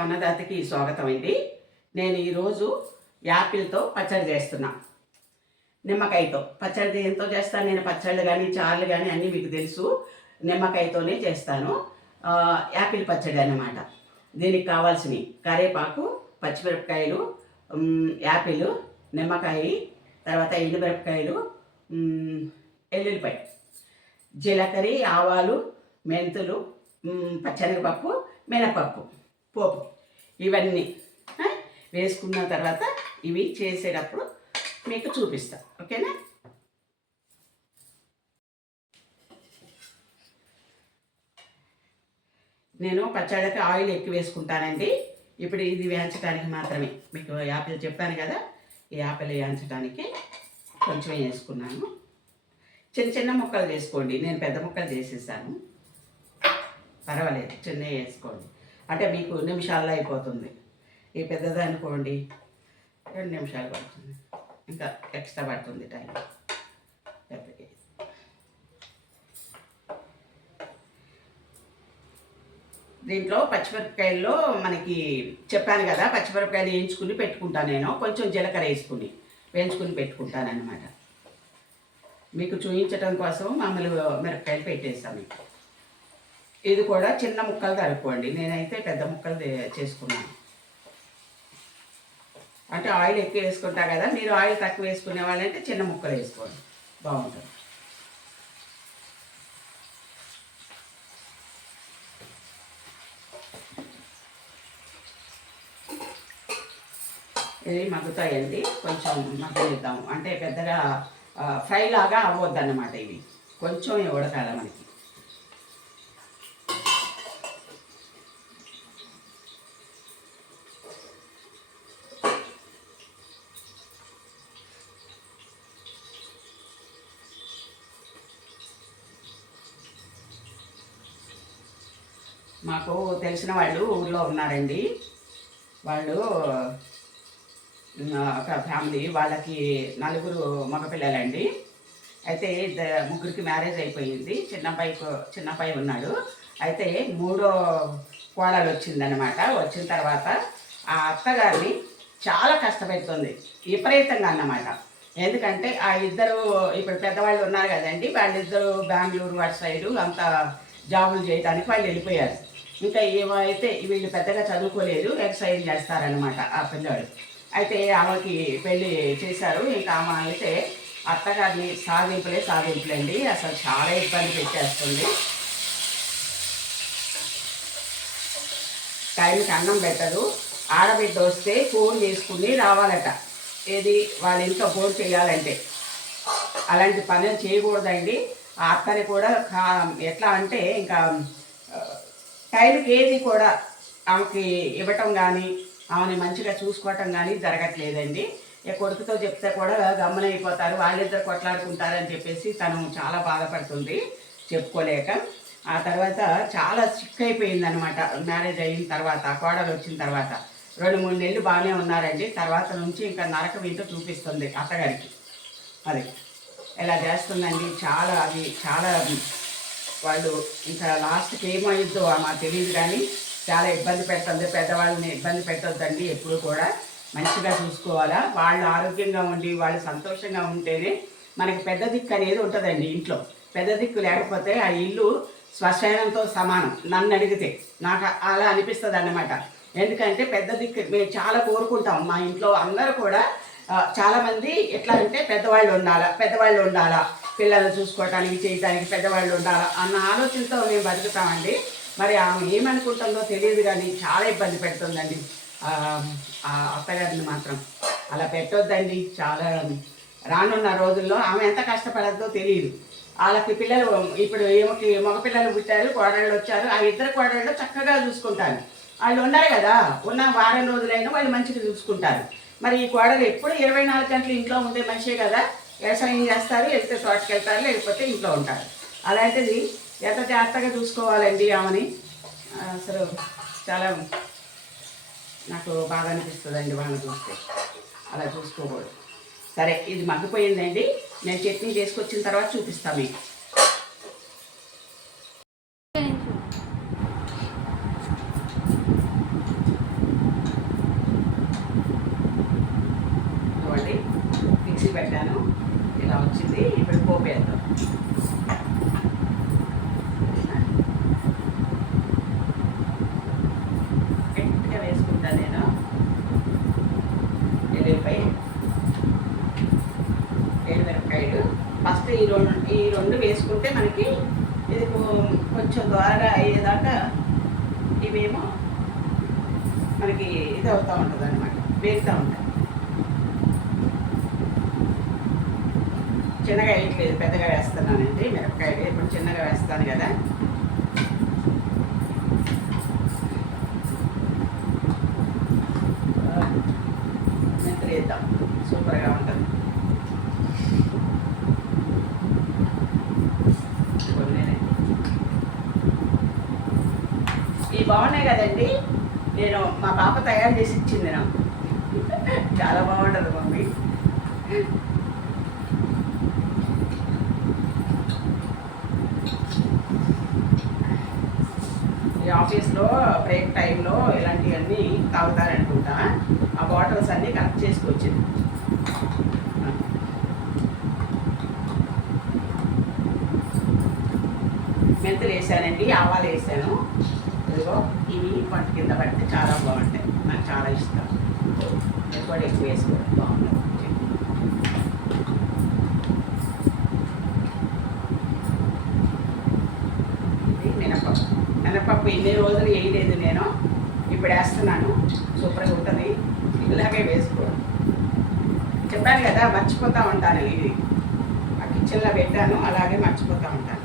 అన్నదాతకి స్వాగతం అండి నేను ఈరోజు యాపిల్తో పచ్చడి చేస్తున్నా. నిమ్మకాయతో. పచ్చడి ఎంతో చేస్తాను? నేను పచ్చళ్ళు కానీ చారులు కానీ అన్నీ మీకు తెలుసు. నిమ్మకాయతోనే చేస్తాను. యాపిల్ పచ్చడి అన్నమాట. దీనికి కావాల్సినవి కరేపాకు పచ్చిమిరపకాయలు యాపిల్ నిమ్మకాయ తర్వాత ఎండుమిరపకాయలు ఎల్లుల్లిపాయ జీలకర్ర ఆవాలు మెంతులు మ్, పచ్చనగపప్పు మినపప్పు పోపు. ఇవన్నీ. వేసుకున్న తర్వాత ఇవి చేసేటప్పుడు మీకు చూపిస్తా. ఓకేనా? నేను పచ్చడికి ఆయిల్ ఎక్కువ వేసుకుంటానండి. ఇప్పుడు ఇది వేయించడానికి మాత్రమే. మీకు యాపిల్ చెప్పాను కదా ఈ యాపిల్ వేయించడానికి కొంచెం వేసుకున్నాను. చిన్న చిన్న ముక్కలు చేసుకోండి నేను పెద్ద ముక్కలు చేసేసాను పర్వాలేదు చిన్న వేసుకోండి. అంటే మీకు నిమిషాల్లో అయిపోతుంది. ఈ పెద్దది అనుకోండి రెండు నిమిషాలు పడుతుంది. ఇంకా ఎక్స్ట్రా పడుతుంది టైం పెద్దకి దీంట్లో పచ్చిమిరపకాయల్లో మనకి చెప్పాను కదా పచ్చిమిరపకాయలు వేయించుకుని పెట్టుకుంటాను నేను. కొంచెం జీలకర్ర వేసుకుని వేయించుకుని పెట్టుకుంటాను అనమాట మీకు చూపించడం కోసం మామూలు మిరపకాయలు పెట్టేస్తాను మీకు. ఇది కూడా చిన్న ముక్కలు తరుక్కోండి. నేనైతే పెద్ద ముక్కలు చేసుకున్నాను. అంటే ఆయిల్ ఎక్కువ వేసుకుంటా కదా మీరు ఆయిల్ తక్కువ వేసుకునే వాళ్ళంటే చిన్న ముక్కలు వేసుకోండి. బాగుంటుంది. ఇది మగ్గుతాయండి. కొంచెం మగ్గనిద్దాం అంటే పెద్దగా ఫ్రై లాగా అవ్వద్దు అన్నమాట ఇవి. కొంచెం ఉడకాల మనకి. మాకు తెలిసిన వాళ్ళు ఊళ్ళో ఉన్నారండి. వాళ్ళు ఒక ఫ్యామిలీ వాళ్ళకి నలుగురు మగపిల్లలండి. అయితే ముగ్గురికి మ్యారేజ్ అయిపోయింది. చిన్న అబ్బాయి చిన్న అబ్బాయి ఉన్నాడు. అయితే మూడో కోడలు వచ్చిందనమాట వచ్చిన తర్వాత ఆ అత్తగారిని చాలా కష్టపెడుతుంది. విపరీతంగా అన్నమాట. ఎందుకంటే ఆ ఇద్దరు ఇప్పుడు పెద్దవాళ్ళు ఉన్నారు కదండి వాళ్ళిద్దరు బెంగళూరు అటు సైడు అంత జాబులు చేయడానికి వాళ్ళు వెళ్ళిపోయారు. ఇంకా ఏమైతే వీళ్ళు పెద్దగా చదువుకోలేదు ఎక్సర్సైజ్ చేస్తారనమాట ఆ పిల్లాడు. అయితే ఆమెకి పెళ్ళి చేశారు. ఇంకా ఆమె అయితే అత్తగారిని సాధింపులే సాధింపులండి. అసలు చాలా ఇబ్బంది పెట్టేస్తుంది. టైంకి అన్నం పెట్టదు. ఆడబిడ్డ వస్తే ఫోన్ చేసుకుని రావాలట. ఏది? వాళ్ళ ఇంట్లో ఫోన్ చేయాలంటే. అలాంటి పనులు చేయకూడదండి. ఆ అత్తని కూడా ఎట్లా అంటే ఇంకా టైంకి ఏది కూడా ఆమెకి ఇవ్వటం కానీ ఆమెని మంచిగా చూసుకోవటం కానీ జరగట్లేదండి. ఇక కొడుకుతో చెప్తే కూడా గమ్మనైపోతారు వాళ్ళిద్దరు కొట్లాడుకుంటారని చెప్పేసి తను చాలా బాధపడుతుంది చెప్పుకోలేక. ఆ తర్వాత చాలా సిక్ అయిపోయిందనమాట మ్యారేజ్ అయిన తర్వాత కోడలు వచ్చిన తర్వాత. రెండు మూడు నెలలు బాగానే ఉన్నారండి. తర్వాత నుంచి ఇంకా నరకం ఇంత చూపిస్తుంది అత్తగారికి. అది ఇలా చేస్తుందండి? చాలా అది చాలా వాళ్ళు ఇంకా లాస్ట్కి ఏమైందో మాకు తెలియదు కానీ చాలా ఇబ్బంది పెడుతుంది. పెద్దవాళ్ళని ఇబ్బంది పెట్టద్దండి ఎప్పుడు కూడా. మంచిగా చూసుకోవాలా. వాళ్ళు ఆరోగ్యంగా ఉండి వాళ్ళు సంతోషంగా ఉంటేనే మనకి పెద్ద దిక్కు అనేది ఉంటుందండి ఇంట్లో. పెద్ద దిక్కు లేకపోతే ఆ ఇల్లు స్వశయనంతో సమానం. నన్ను అడిగితే నాకు అలా అనిపిస్తుంది అన్నమాట ఎందుకంటే పెద్ద దిక్కు మేము చాలా కోరుకుంటాం. మా ఇంట్లో అందరూ కూడా చాలామంది ఎట్లా అంటే పెద్దవాళ్ళు ఉండాలా పెద్దవాళ్ళు ఉండాలా పిల్లలు చూసుకోవటానికి చేయటానికి పెద్దవాళ్ళు ఉండాలా అన్న ఆలోచనతో మేము బతుకుతామండి. మరి ఆమె ఏమనుకుంటుందో తెలియదు కానీ చాలా ఇబ్బంది పెడుతుందండి. ఆ, అత్తగారిని మాత్రం అలా పెట్టొద్దండి. చాలా రానున్న రోజుల్లో ఆమె ఎంత కష్టపడద్దో తెలియదు. వాళ్ళకి పిల్లలు ఇప్పుడు ఏమకి మగపిల్లలు పుట్టారు కోడళ్ళు వచ్చారు. ఆ ఇద్దరు కోడళ్ళు చక్కగా చూసుకుంటారు. వాళ్ళు ఉన్నారు కదా. ఉన్న వారం రోజులైనా వాళ్ళు మంచిగా చూసుకుంటారు. మరి ఈ కోడలు ఎప్పుడు ఇరవై నాలుగు గంటలు ఇంట్లో ఉండే మనిషే కదా. వ్యవసాయం చేస్తారు? వెళ్తే తోటకి వెళ్తారు లేకపోతే ఇంట్లో ఉంటారు. అలాంటిది ఎంత జాగ్రత్తగా చూసుకోవాలండి ఆమెని? అసలు చాలా నాకు బాగా అనిపిస్తుందండి వాళ్ళని చూస్తే. అలా చూసుకోకూడదు. సరే ఇది మగ్గిపోయిందండి. నేను చట్నీ చేసుకొచ్చిన తర్వాత చూపిస్తాను మీకు. ఈ రెండు వేసుకుంటే మనకి ఇది కొంచెం ద్వారా అయ్యేదాకా ఇవేమో మనకి ఇది అవుతూ ఉంటుంది అనమాట వేస్తూ ఉంటాయి చిన్నగా వేయట్లేదు పెద్దగా వేస్తున్నానండి. మిరపకాయలు ఇప్పుడు చిన్నగా వేస్తాను కదా. మెంతులు వేద్దాం సూపర్గా ఉంటుంది కొన్నేనే. ఇవి బాగున్నాయి కదండి. నేను మా పాప తయారు చేసి ఇచ్చింది నాకు. చాలా బాగుంటుంది మమ్మీ. ఈ ఆఫీస్లో బ్రేక్ టైంలో ఇలాంటివన్నీ తాగుతారనుకుంటా. ఆ బాటిల్స్ అన్నీ కనెక్ట్ చేసుకొచ్చింది. మెంతులు వేసానండి ఆవాలు వేసాను. పంట కింద పడితే చాలా బాగుంటాయి. నాకు చాలా ఇష్టం. నేను కూడా ఎక్కువ వేసుకోవడం బాగుంటుంది ఇది మినపప్పు. మినపప్పు ఇన్ని రోజులు వేయలేదు నేను. ఇప్పుడు వేస్తున్నాను. సూపర్గా ఉంటుంది. ఇలాగే వేసుకోవడం చెప్పాను కదా మర్చిపోతూ ఉంటాను. ఇది ఆ కిచెన్లో పెట్టాను. అలాగే మర్చిపోతూ ఉంటాను.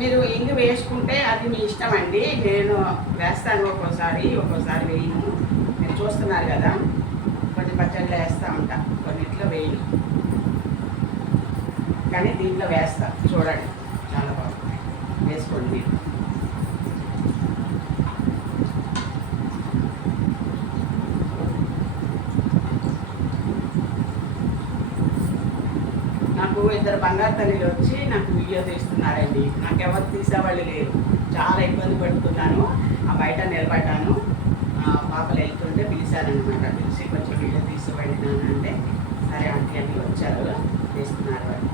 మీరు ఇంగు వేసుకుంటే అది మీ ఇష్టం అండి. నేను వేస్తాను ఒక్కోసారి ఒక్కోసారి వేయను. మీరు చూస్తున్నారు కదా కొన్ని పచ్చళ్ళు వేస్తూ ఉంటా కొన్నిట్లో వేయను. కానీ దీంట్లో వేస్తా చూడండి చాలా బాగుంది వేసుకోండి మీరు. నాకు ఇద్దరు బంగారు తల్లిలు వచ్చి నాకు వీడియో తీస్తున్నారండి నాకు ఎవరు తీసేవాళ్ళు లేరు. చాలా ఇబ్బంది పడుతున్నాను ఆ బయట నిలబడ్డాను. పాపలు వెళ్తుంటే పిలిచారనమాట పిలిచి కొంచెం వీళ్ళు తీసివ్వండి అంటే సరే ఆంటీ అని వచ్చారు. తీస్తున్నారు వాళ్ళు.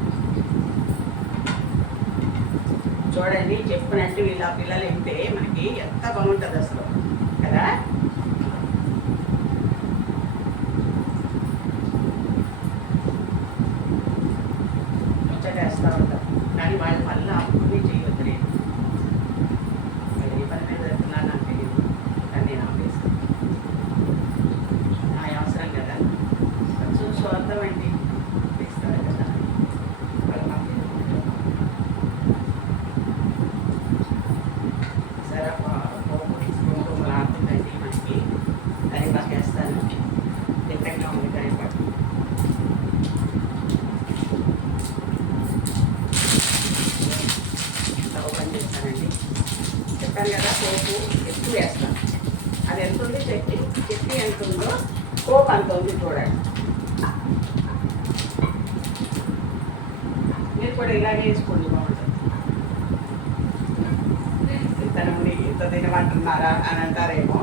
చూడండి చెప్పినట్టు వీళ్ళ పిల్లలు వింటే మనకి ఎంత బాగుంటుంది అసలు. కదా? ముచ్చటేస్తూ ఉంటారు. కానీ వాళ్ళు మళ్ళీ ఆపుకుని చేయవద్దు నేను వాళ్ళు ఏ పని మీద వెళ్తున్నారు నాకు తెలియదు కానీ నేను ఆపేసి నా అవసరం కదా కొంచెం స్వార్థం అండి ఇస్తారు కదా వాళ్ళు మాకు తెలియదు. సరే పోపు తీసుకుంటూ ఆడుతుందండి మనకి కరివేపాకు వేస్తాను డిఫరెంట్గా ఉంది కరివేపాకు ఇట్లా ఓపెన్ చేస్తానండి చెప్పాను కదా పోపు ఎక్కువ వేస్తాను అది ఎంత ఉంది చట్నీ చట్నీ ఎంత ఉందో ఉంది చూడండి మీరు కూడా ఇలాగే వేసుకోండి బాగుంటుంది. ఇతను ఇంత తినమంటున్నారా అని అంటారేమో.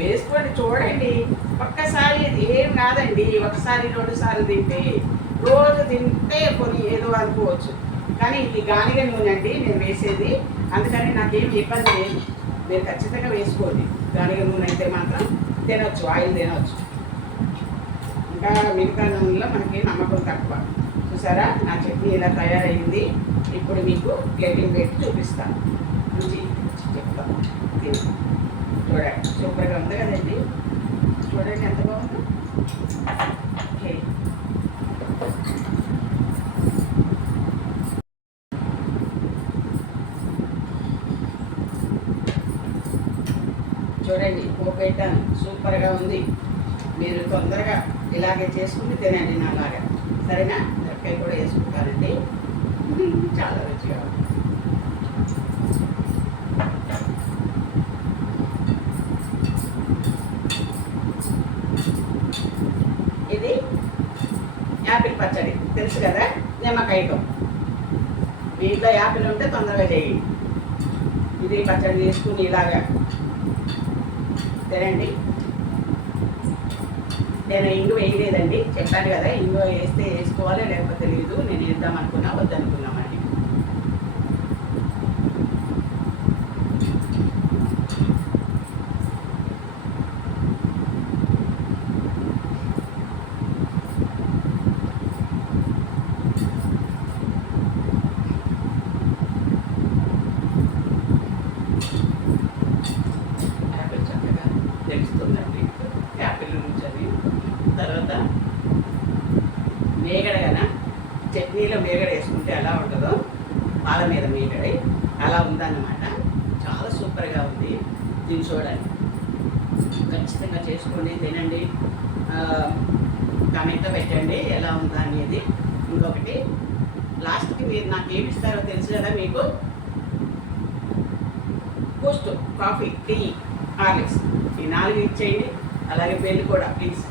వేసుకోండి చూడండి. ఒక్కసారి ఇది ఏం కాదండి ఒకసారి రెండు సార్లు తింటే రోజు తింటే కొన్ని ఏదో అనుకోవచ్చు. కానీ ఇది గానిగ నూనె అండి నేను వేసేది. అందుకని నాకేం ఇబ్బంది లేదు. మీరు ఖచ్చితంగా వేసుకోండి. గానిగ నూనె అయితే మాత్రం తినొచ్చు ఆయిల్ తినొచ్చు. ఇంకా మిగతా నూనెలో మనకి నమ్మకం తక్కువ. చూసారా? నా చట్నీ ఇలా తయారైంది? ఇప్పుడు మీకు ప్లేటింగ్ పెట్టి చూపిస్తాను. రుచి చెప్తాను చూడండి. సూపర్గా ఉంది కదండి? చూడండి ఎంత బాగుంది. ఓకే. చూడండి పోపు పెట్టాను. సూపర్గా ఉంది. మీరు తొందరగా ఇలాగే చేసుకుని తినండి నాలాగా. సరేనా? మిరపకాయ కూడా వేసుకుంటానండి. చాలా రుచిగా ఇది యాపిల్ పచ్చడి. తెలుసు కదా? నిమ్మకాయతో మీ ఇంట్లో యాపిల్ ఉంటే తొందరగా చేయండి ఇది పచ్చడి తీసుకుని ఇలాగా తినండి. నేను ఇంగు వేయలేదండి. చెప్పాను కదా ఇంగు వేస్తే వేసుకోవాలి లేకపోతే తెలియదు నేను వేద్దాం అనుకున్నా వద్దనుకున్నామండి కాళ్ళ మీద మీటడి అలా ఉందన్నమాట చాలా సూపర్గా ఉంది దీన్ని చూడండి ఖచ్చితంగా చేసుకోండి తినండి. కమెంట్ పెట్టండి ఎలా ఉందా అనేది ఇంకొకటి. లాస్ట్కి మీరు నాకు ఏమి ఇస్తారో తెలుసు కదా మీకు? Boost coffee tea Horlicks. ఈ నాలుగు ఇచ్చేయండి. అలాగే బెల్ కూడా ప్లీజ్.